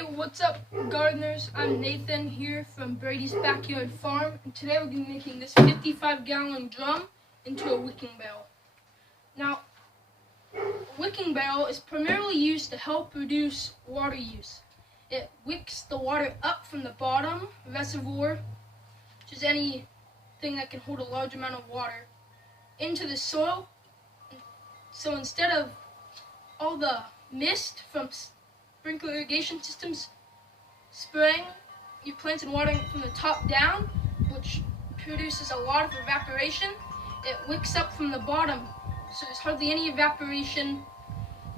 Hey, what's up, gardeners? I'm Nathan here from Brady's Backyard Farm, and today we're going to be making this 55-gallon drum into a wicking barrel. Now, a wicking barrel is primarily used to help reduce water use. It wicks the water up from the bottom reservoir, which is anything that can hold a large amount of water, into the soil. So instead of all the mist from sprinkler irrigation systems spraying your plants and watering it from the top down, which produces a lot of evaporation, it wicks up from the bottom, so there's hardly any evaporation,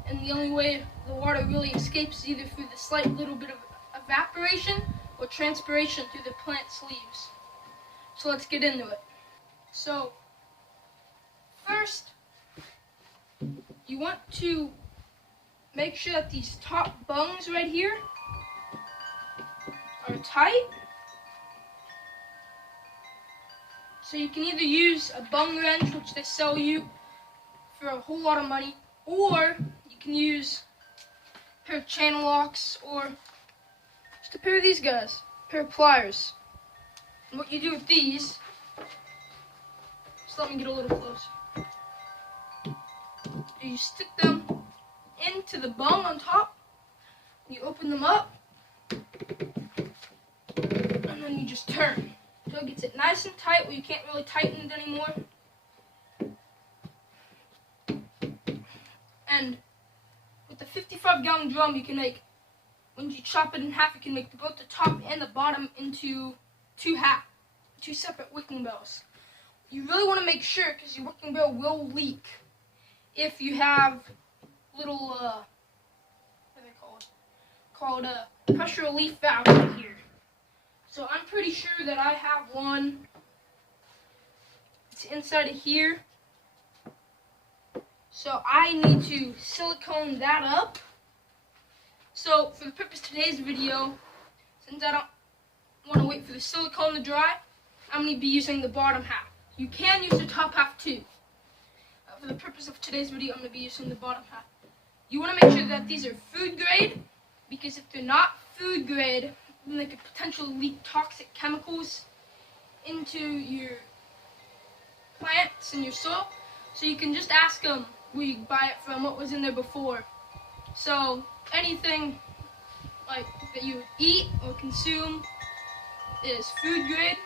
and the only way the water really escapes is either through the slight little bit of evaporation or transpiration through the plant's leaves. So let's get into it. So first, you want to make sure that these top bungs right here are tight. So you can either use a bung wrench, which they sell you for a whole lot of money, or you can use a pair of channel locks, or just a pair of these guys, a pair of pliers. And what you do with these, just let me get a little closer. You stick them into the bung on top, you open them up, and then you just turn. So it gets it nice and tight where you can't really tighten it anymore. And with the 55-gallon drum, you can make, when you chop it in half, you can make both the top and the bottom into two separate wicking barrels. You really want to make sure, because your wicking barrel will leak if you have little, what are they called pressure relief valve right here. So I'm pretty sure that I have one. It's inside of here. So I need to silicone that up. So for the purpose of today's video, since I don't want to wait for the silicone to dry, I'm going to be using the bottom half. You can use the top half too. For the purpose of today's video, I'm going to be using the bottom half. You want to make sure that these are food grade, because if they're not food grade, then they could potentially leak toxic chemicals into your plants and your soil. So you can just ask them where you buy it from, what was in there before. So anything like that you would eat or consume is food grade.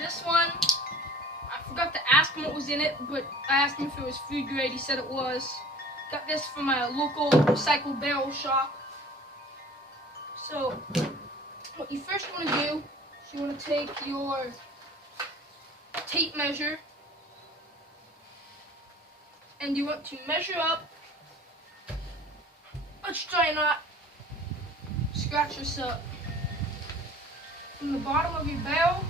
This one, I forgot to ask him what was in it, but I asked him if it was food grade. He said it was. Got this from my local recycle barrel shop. So what you first want to do is you want to take your tape measure and you want to measure up. Let's try and not scratch this up. From the bottom of your barrel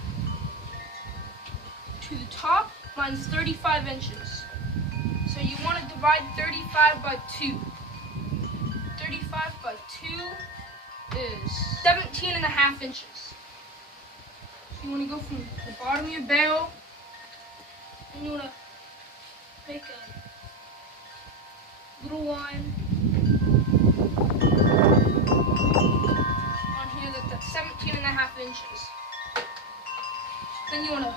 to the top, mine's 35 inches. So you want to divide 35 by 2. 35 by 2 is 17.5 inches. So you want to go from the bottom of your barrel, and you want to make a little line on here that's 17.5 inches. Then you want to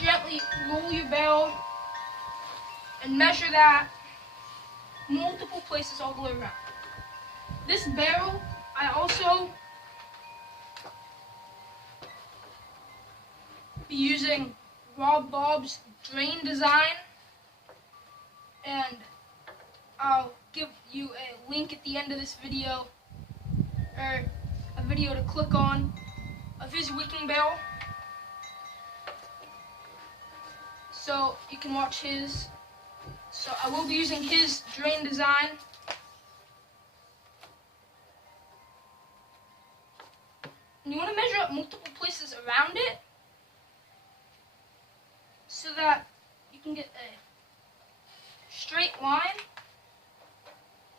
gently roll your barrel and measure that multiple places all the way around. This barrel, I also be using Rob Bob's drain design, and I'll give you a link at the end of this video, or a video to click on, of his wicking barrel, so you can watch his. So I will be using his drain design. And you want to measure up multiple places around it so that you can get a straight line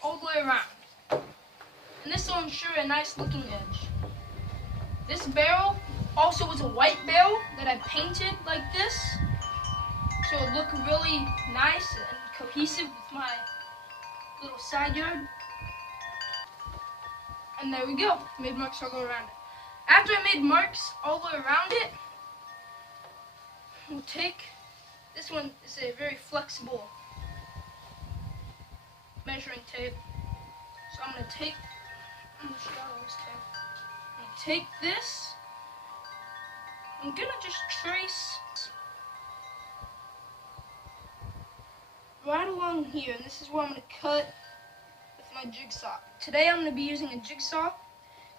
all the way around. And this will ensure a nice looking edge. This barrel also was a white barrel that I painted like this, so it would look really nice and cohesive with my little side yard. And there we go. Made marks all around it. After I made marks all around it, we'll take, this one is a very flexible measuring tape. So I'm going to take, I'm going to start on this tape. I'm going to take this. I'm going to just trace right along here. And this is where I'm going to cut with my jigsaw. Today I'm going to be using a jigsaw. You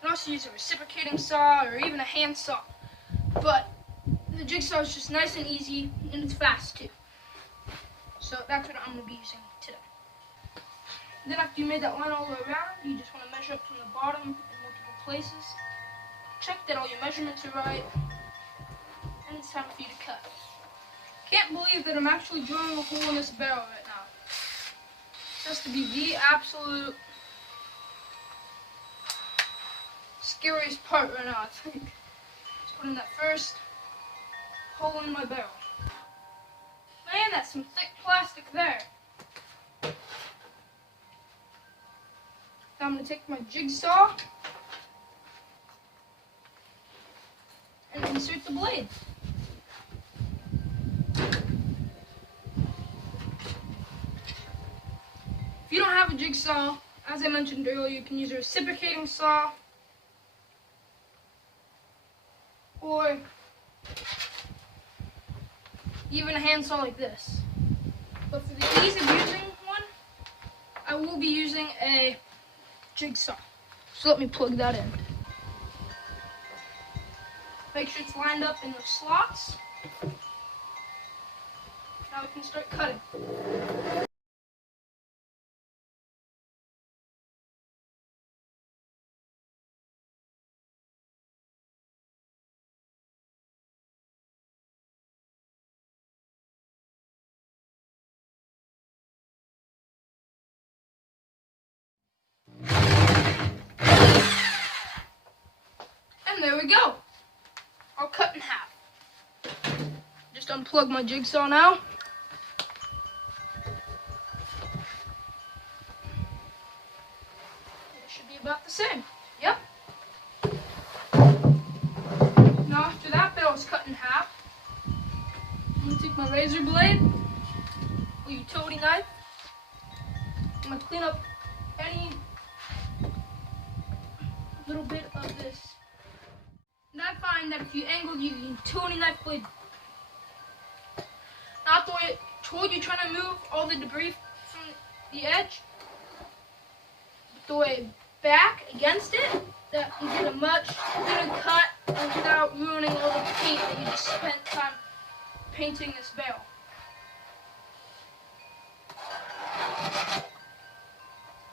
can also use a reciprocating saw or even a hand saw. But the jigsaw is just nice and easy and it's fast too. So that's what I'm going to be using today. Then after you made that line all the way around, you just want to measure up from the bottom in multiple places. Check that all your measurements are right. And it's time for you to cut. Can't believe that I'm actually drilling a hole in this barrel right now. It has to be the absolute scariest part right now, I think. Just put in that first hole in my barrel. Man, that's some thick plastic there. Now I'm going to take my jigsaw and insert the blade. If you don't have a jigsaw, as I mentioned earlier, you can use a reciprocating saw or even a hand saw like this. But for the ease of using one, I will be using a jigsaw. So let me plug that in. Make sure it's lined up in the slots. Now we can start cutting. And there we go. I'll cut in half. Just unplug my jigsaw now. It should be about the same. Yep. Now after that bit was cut in half, I'm going to take my razor blade or utility knife. I'm going to clean up any little bit of this. And I find that if you angle your utility knife blade not the way toward you, trying to move all the debris from the edge, but the way back against it, that you get a much better cut and without ruining all the paint that you just spent time painting this barrel.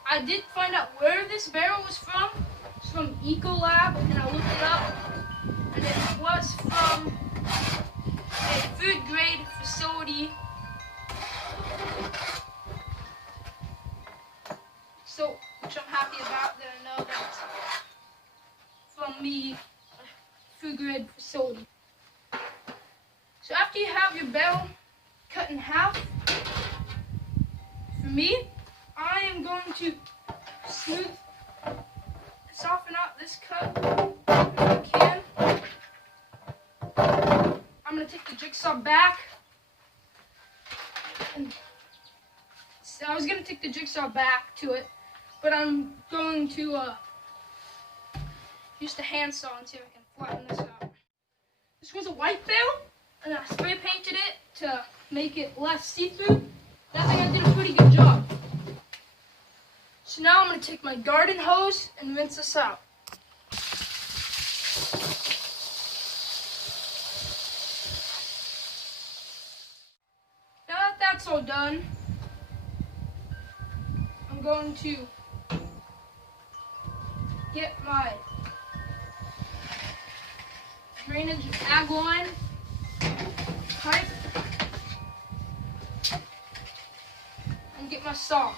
I did find out where this barrel was from. It's from Ecolab, and I looked it up, and it was from a food grade facility. So, which I'm happy about, that I know that it's from the food grade facility. So after you have your barrel cut in half, for me, I am going to smooth, soften out this cut if I can. I'm going to take the jigsaw back. And so I was going to take the jigsaw back to it, but I'm going to use the handsaw and see if I can flatten this out. This was a white barrel, and I spray painted it to make it less see-through. I think I did a pretty good job. So now I'm going to take my garden hose and rinse this out. Now that that's all done, I'm going to get my drainage ag line pipe and get my saw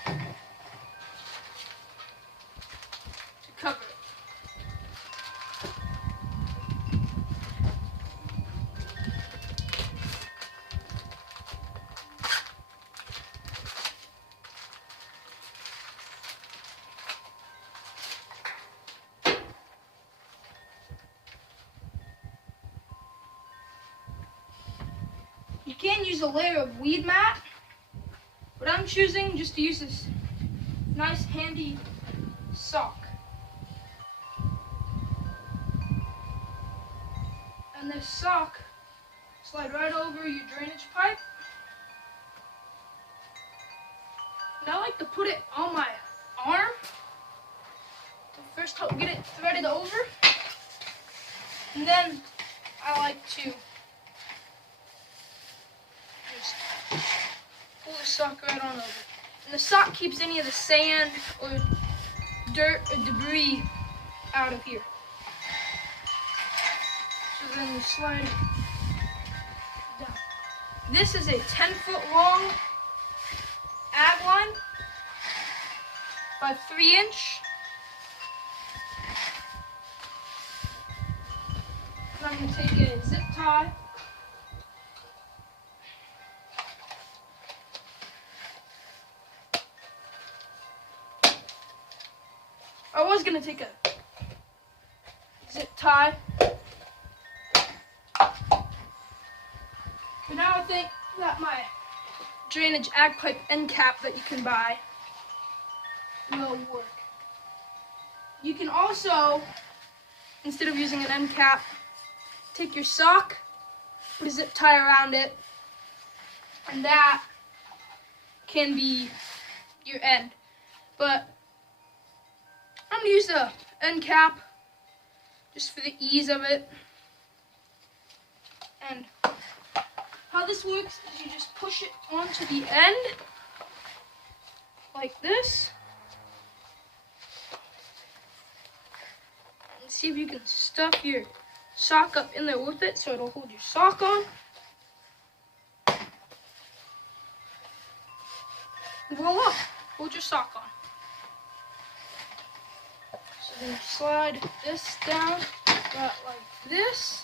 to cover it. can use a layer of weed mat, but I'm choosing just to use this nice handy sock. And this sock slide right over your drainage pipe. And I like to put it on my arm. First help get it threaded over. And then I like to just pull the sock right on over. And the sock keeps any of the sand or dirt or debris out of here. So then you slide it down. This is a 10-foot long ag line by 3-inch. And I'm going to take a zip tie. I was going to take a zip tie. But now I think that my drainage ag pipe end cap that you can buy will work. You can also, instead of using an end cap, take your sock, put a zip tie around it, and that can be your end. But I'm going to use the end cap just for the ease of it. And how this works is you just push it onto the end like this. And see if you can stuff your sock up in there with it so it'll hold your sock on. And voila, hold your sock on. So then you slide this down about like this.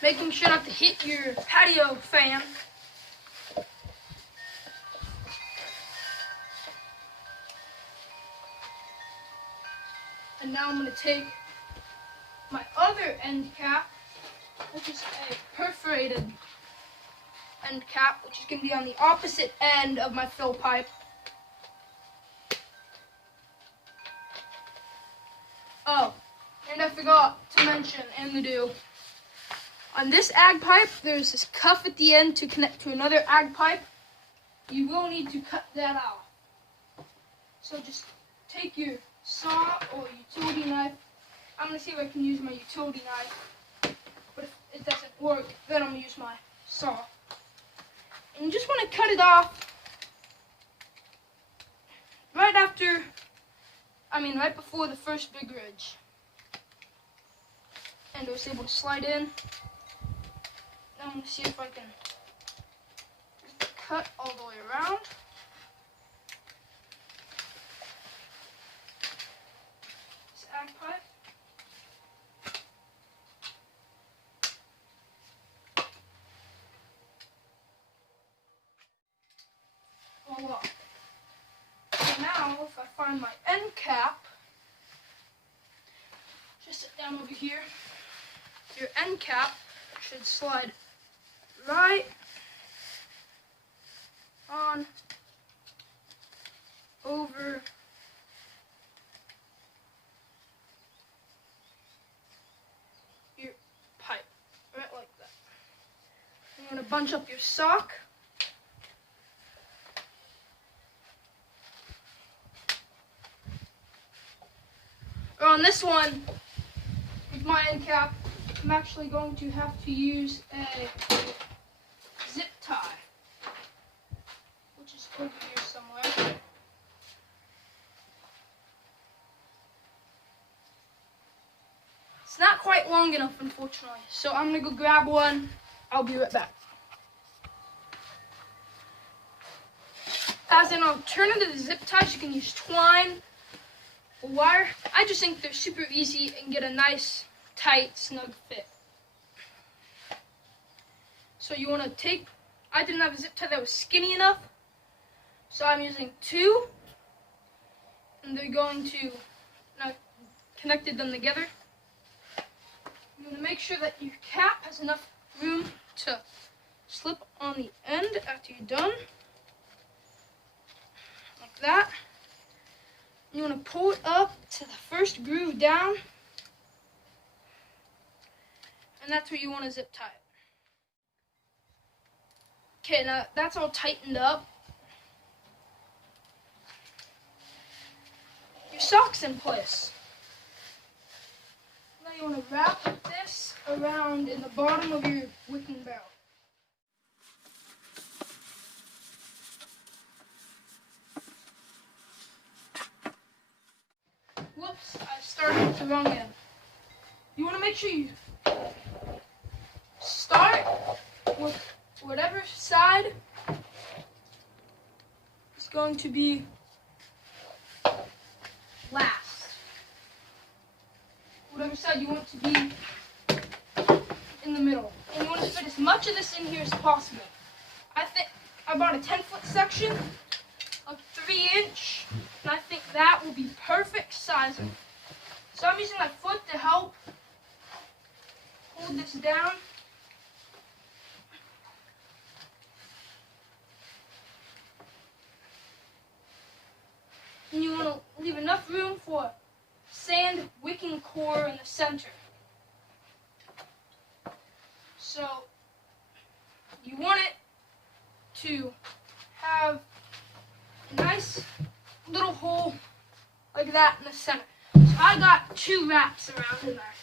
Making sure not to hit your patio fan. And now I'm going to take my other end cap, which is a perforated end cap, which is going to be on the opposite end of my fill pipe. Oh, and I forgot to mention and to do. On this ag pipe, there's this cuff at the end to connect to another ag pipe. You will need to cut that out. So just take your saw or utility knife. I'm going to see if I can use my utility knife. But if it doesn't work, then I'm going to use my saw. And you just want to cut it off right before the first big ridge. And I was able to slide in. Now I'm going to see if I can cut all the way around. This ag pipe. Voila. So now if I find my end cap, just sit down over here. Your end cap should slide right on over your pipe, right like that. You're going to bunch up your sock. On this one, with my end cap, I'm actually going to have to use a zip tie, which is over here somewhere. It's not quite long enough, unfortunately, so I'm going to go grab one. I'll be right back. As an alternative to zip ties, you can use twine or wire. I just think they're super easy and get a nice, tight, snug fit. So you want to take, I didn't have a zip tie that was skinny enough, so I'm using two, and they're going to, and I connected them together. I'm You want to make sure that your cap has enough room to slip on the end after you're done. Like that. You want to pull it up to the first groove down. And that's where you want to zip tie it. Okay, now that's all tightened up. Your sock's in place. Now you want to wrap this around in the bottom of your wicking barrel. Whoops, I started with the wrong end. You want to make sure you start with whatever side is going to be last. Whatever side you want to be in the middle. And you want to fit as much of this in here as possible. I think I bought a 10-foot section of 3-inch, and I think that will be perfect sizing. So I'm using my foot to help hold this down. And you want to leave enough room for sand wicking core in the center. So you want it to have a nice little hole like that in the center. So I got 2 wraps around in there,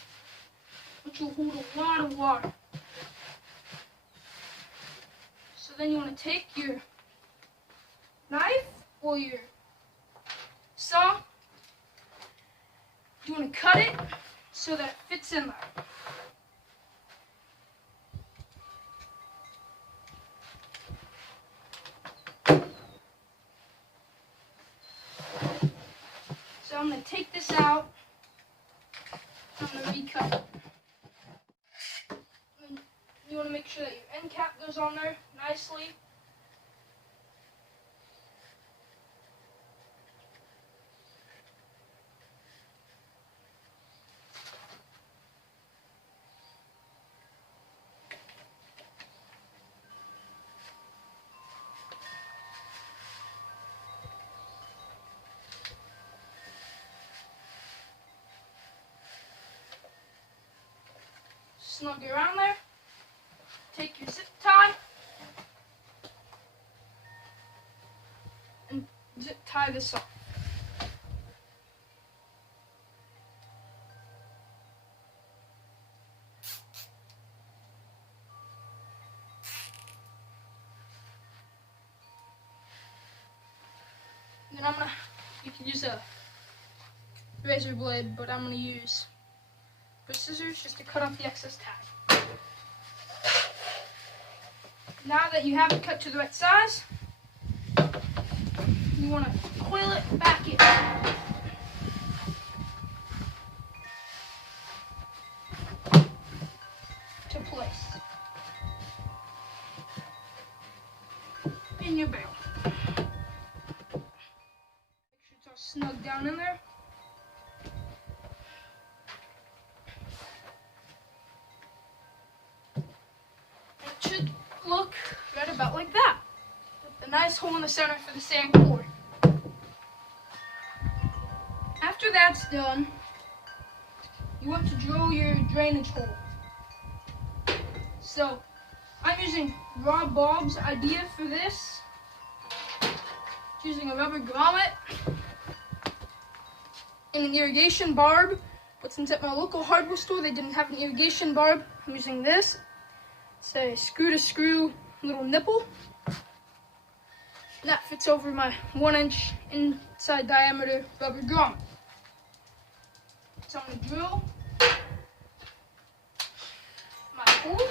which will hold a lot of water. So then you want to take your knife or your saw. You want to cut it so that it fits in there. So I'm going to take this out. I'm going to recut it. And you want to make sure that your end cap goes on there nicely. Snug it around there. Take your zip tie and zip tie this off. Then you can use a razor blade, but I'm gonna use scissors just to cut off the excess tag. Now that you have it cut to the right size, you want to coil it back in. To place in your barrel. Make sure it's all snug down in there. Look right about like that, with a nice hole in the center for the sand core. After that's done, you want to drill your drainage hole. So I'm using Rob Bob's idea for this. Using a rubber grommet and an irrigation barb, but since at my local hardware store they didn't have an irrigation barb, I'm using this. It's a screw-to-screw little nipple. And that fits over my 1-inch inside diameter rubber grommet. So I'm going to drill my hole.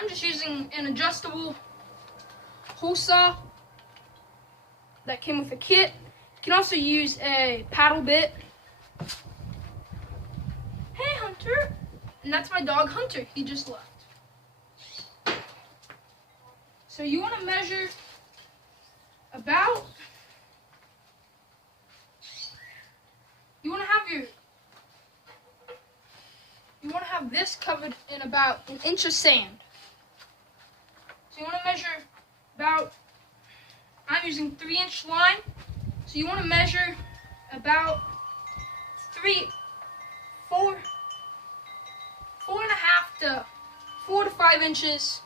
I'm just using an adjustable hole saw that came with a kit. You can also use a paddle bit. Hey Hunter, And that's my dog Hunter. He just left. So you want to measure about, you want to have this covered in about 1 inch of sand. So you want to measure about, I'm using 3-inch line, so you want to measure about 4 to 5 inches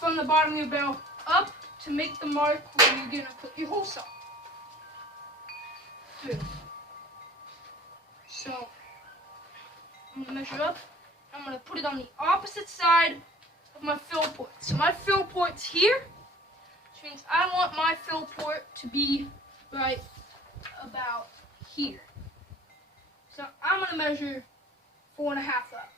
from the bottom of your barrel up to make the mark where you're going to put your hole saw through. So I'm going to measure up. I'm going to put it on the opposite side of my fill port. So my fill port's here, which means I want my fill port to be right about here. So I'm going to measure 4.5 up.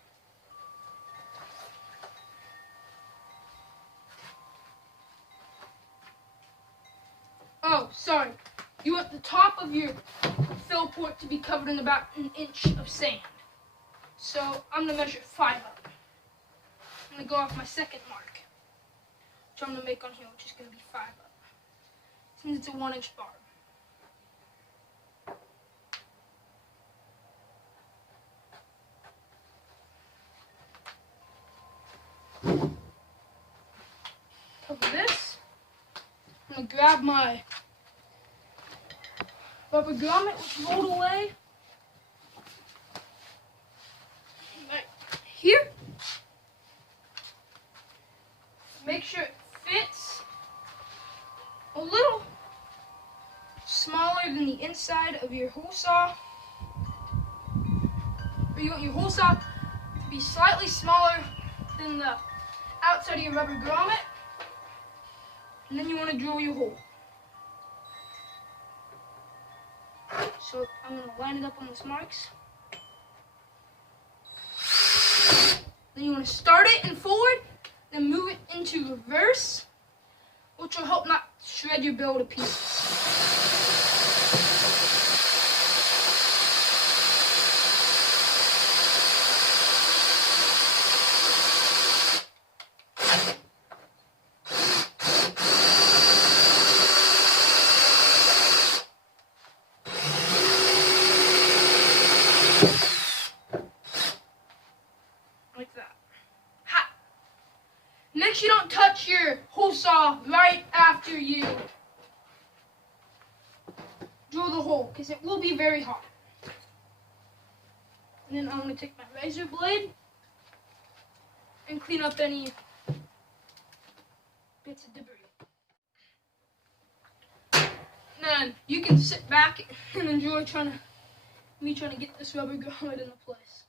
Oh, sorry. You want the top of your fill port to be covered in about 1 inch of sand. So I'm going to measure 5 up. I'm going to go off my second mark, which I'm going to make on here, which is going to be 5 up. Since it's a 1-inch barb. Cover this. I'm going to grab my rubber grommet, which rolled away. Right here. Make sure it fits a little smaller than the inside of your hole saw. Or you want your hole saw to be slightly smaller than the outside of your rubber grommet. And then you want to drill your hole. So I'm going to line it up on those marks. Then you want to start it in forward, then move it into reverse, which will help not shred your barrel to pieces. Like that. Ha! Next, you don't touch your hole saw right after you drill the hole, because it will be very hot. And then I'm going to take my razor blade and clean up any bits of debris. Then you can sit back and enjoy me trying to get this rubber grommet into place.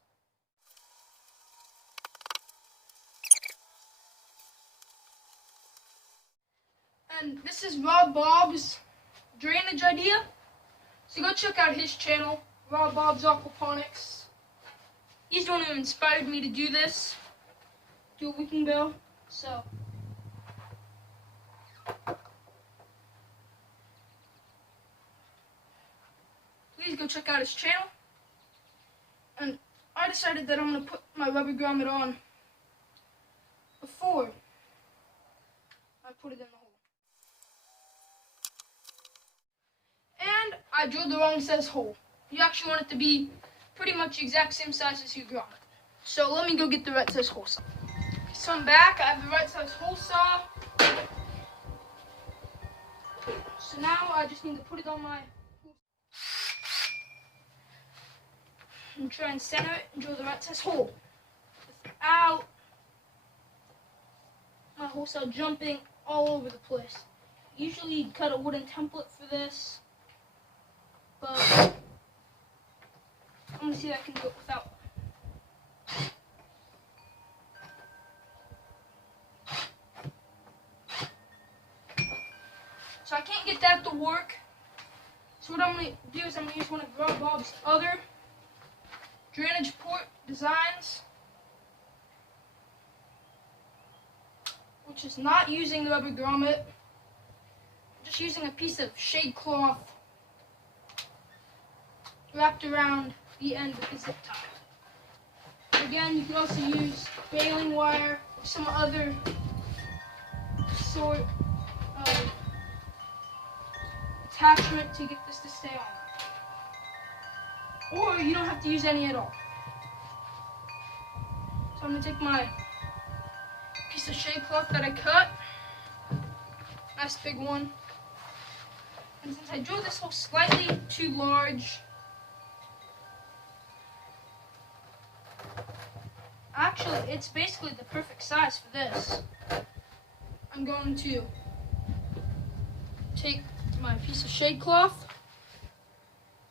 And this is Rob Bob's drainage idea. So go check out his channel, Rob Bob's Aquaponics. He's the one who inspired me to do this, do a wicking barrel. So please go check out his channel. And I decided that I'm going to put my rubber grommet on before I put it in the hole. And I drilled the wrong size hole. You actually want it to be pretty much the exact same size as your grommet. So let me go get the right size hole saw. So I'm back. I have the right size hole saw. So now I just need to put it on my and try and center it and drill the right size hole without my hole saw jumping all over the place. Usually you'd cut a wooden template for this, but I'm going to see if I can do it without. So I can't get that to work. So what I'm going to do is I'm going to use one of Rob Bob's other drainage port designs, which is not using the rubber grommet, just using a piece of shade cloth wrapped around the end with a zip tie. Again, you can also use baling wire or some other sort of attachment to get this to stay on. Or you don't have to use any at all. So I'm going to take my piece of shade cloth that I cut, nice big one, and since I drew this hole slightly too large, actually it's basically the perfect size for this, I'm going to take my piece of shade cloth,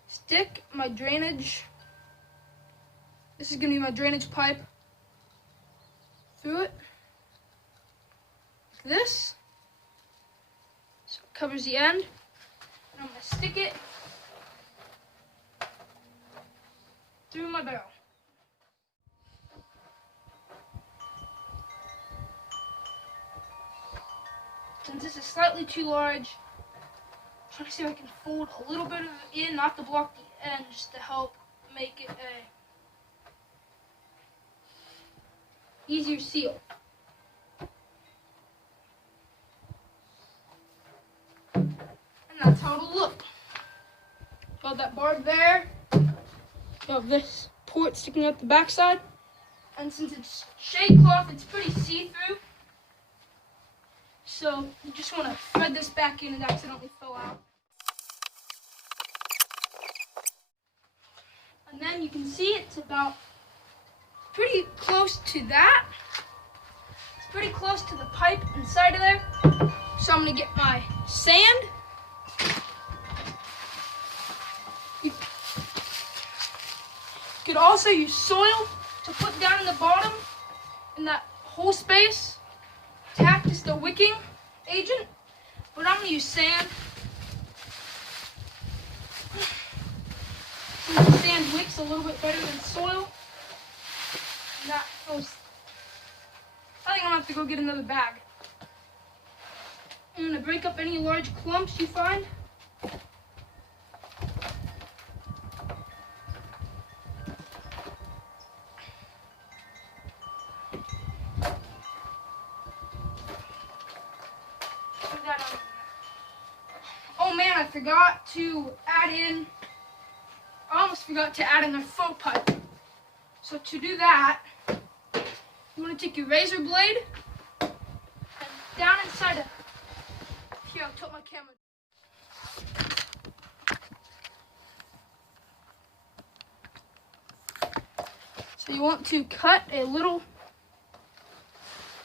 stick my drainage, this is going to be my drainage pipe, through it, like this, so it covers the end, and I'm going to stick it through my barrel. Since this is slightly too large, I'm trying to see if I can fold a little bit of it in, not to block the end, just to help make it a easier seal. And that's how it'll look. You have that barb there, you have this port sticking out the backside, and since it's shade cloth, it's pretty see-through. So you just want to thread this back in and accidentally fell out. And then you can see it's about pretty close to that. It's pretty close to the pipe inside of there. So I'm going to get my sand. You could also use soil to put down in the bottom in that whole space. Tack is the wicking agent, but I'm going to use sand. Since the sand wicks a little bit better than soil. And that goes, I think I'm going to have to go get another bag. I'm going to break up any large clumps you find. Oh man, I forgot to add in, I almost forgot to add in a faux pipe. So to do that, you want to take your razor blade and down inside of, here I'll tilt my camera. So you want to cut a little,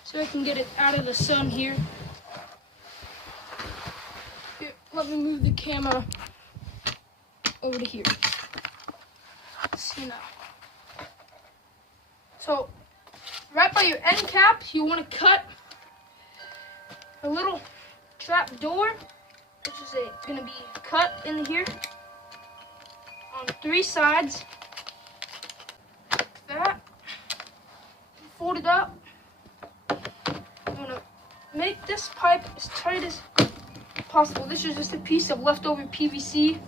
so I can get it out of the sun here. Here, let me move the camera over to here. See now. So, right by your end cap, you want to cut a little trap door, which is going to be cut in here on 3 sides, like that. Fold it up. I'm going to make this pipe as tight as possible. This is just a piece of leftover PVC.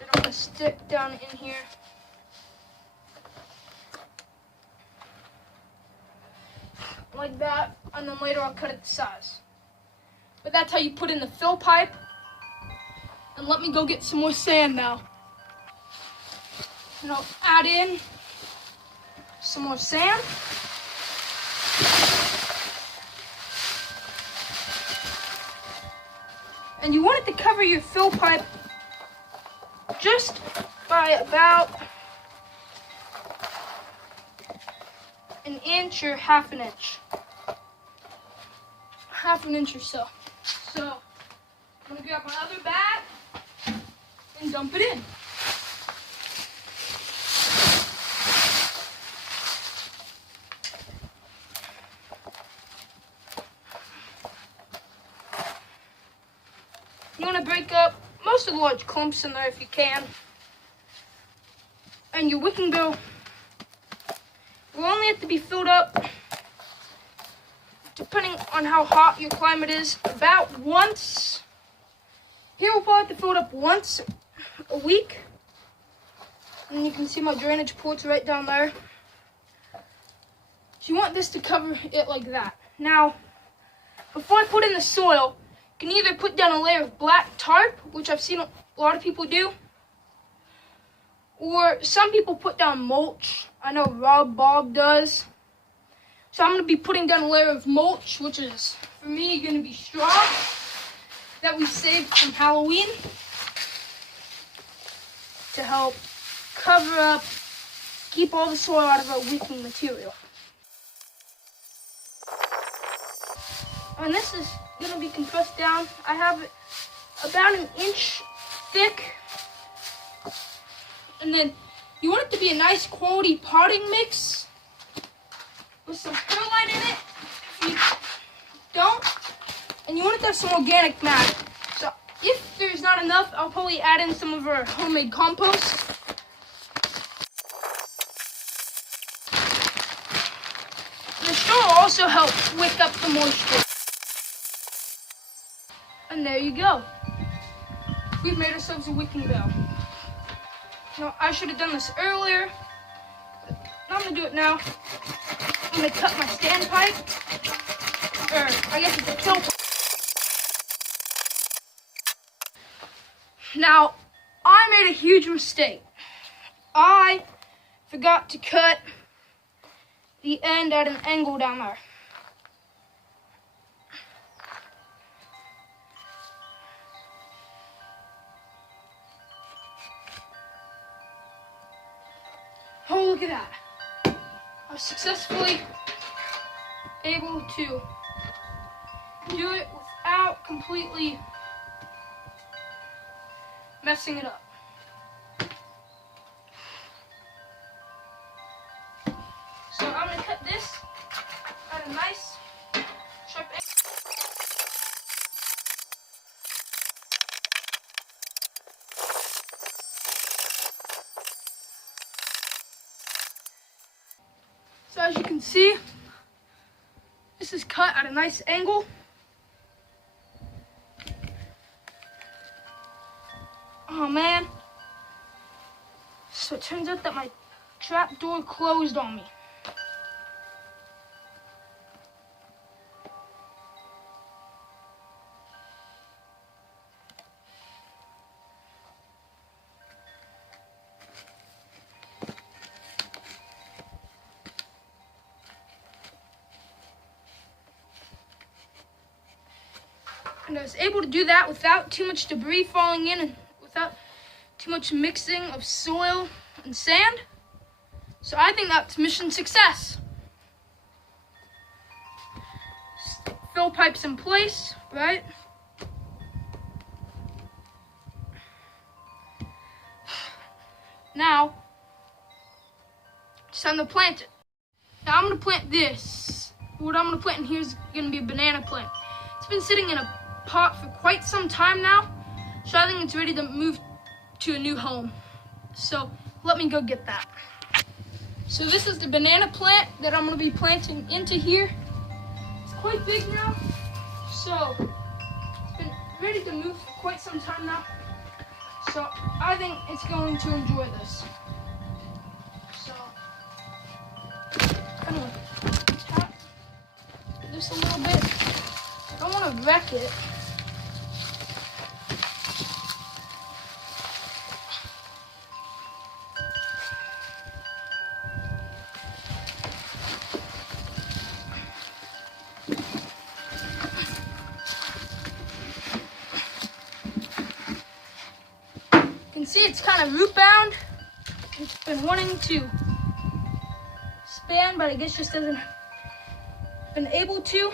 I'm going to stick down in here. Like that, and then later I'll cut it to size. But that's how you put in the fill pipe. And let me go get some more sand now. And I'll add in some more sand. And you want it to cover your fill pipe just by about an inch or half an inch. Half an inch or so. So I'm gonna grab my other bag and dump it in. You want to break up most of the large clumps in there if you can. And your wicking barrel will only have to be filled up, depending on how hot your climate is, about once. Here we'll probably have to fill it up once a week. And you can see my drainage ports right down there. So you want this to cover it like that. Now, before I put in the soil, you can either put down a layer of black tarp, which I've seen a lot of people do, or some people put down mulch. I know Bob does. So I'm going to be putting down a layer of mulch, which is, for me, going to be straw that we saved from Halloween to help cover up, keep all the soil out of our wicking material. And this is going to be compressed down. I have it about an inch thick. And then you want it to be a nice quality potting mix with some perlite in it. If you don't, and you want it to have some organic matter. So if there's not enough, I'll probably add in some of our homemade compost. And the straw will also help wick up the moisture. And there you go. We've made ourselves a wicking bale. Now, I should have done this earlier, but I'm going to do it now. I'm going to cut my standpipe, or I guess it's a fill pipe. Now, I made a huge mistake. I forgot to cut the end at an angle down there. Oh, look at that. I was successfully able to do it without completely messing it up. So I'm going to cut this at a nice sharp angle. So as you can see, this is cut at a nice angle. Oh man. So it turns out that my trap door closed on me. And I was able to do that without too much debris falling in and without too much mixing of soil and sand. So I think that's mission success. Fill pipes in place, right? Now, it's time to plant it. Now I'm going to plant this. What I'm going to plant in here is going to be a banana plant. It's been sitting in a pot for quite some time now, so I think it's ready to move to a new home. So let me go get that. So this is the banana plant that I'm going to be planting into here. It's quite big now, so it's been ready to move for quite some time now. So I think it's going to enjoy this. So I'm going to tap this a little bit. I don't want to wreck it. You can see it's kind of root bound. It's been wanting to expand, but I guess just hasn't been able to.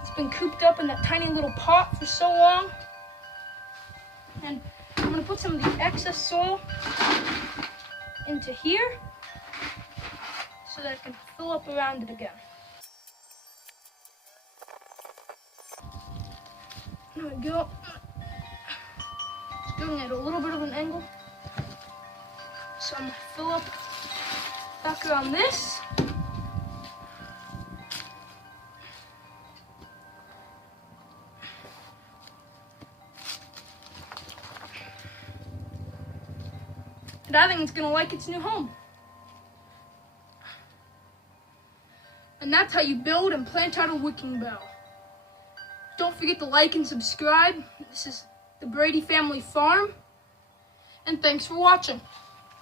It's been cooped up in that tiny little pot for so long. And I'm going to put some of the excess soil into here so that it can fill up around it again. There we go. Just doing it at a little bit of an angle. So I'm going to fill up back around this. and I think it's going to like its new home. And that's how you build and plant out a wicking bell. Don't forget to like and subscribe. This is the Brady Family Farm, and thanks for watching.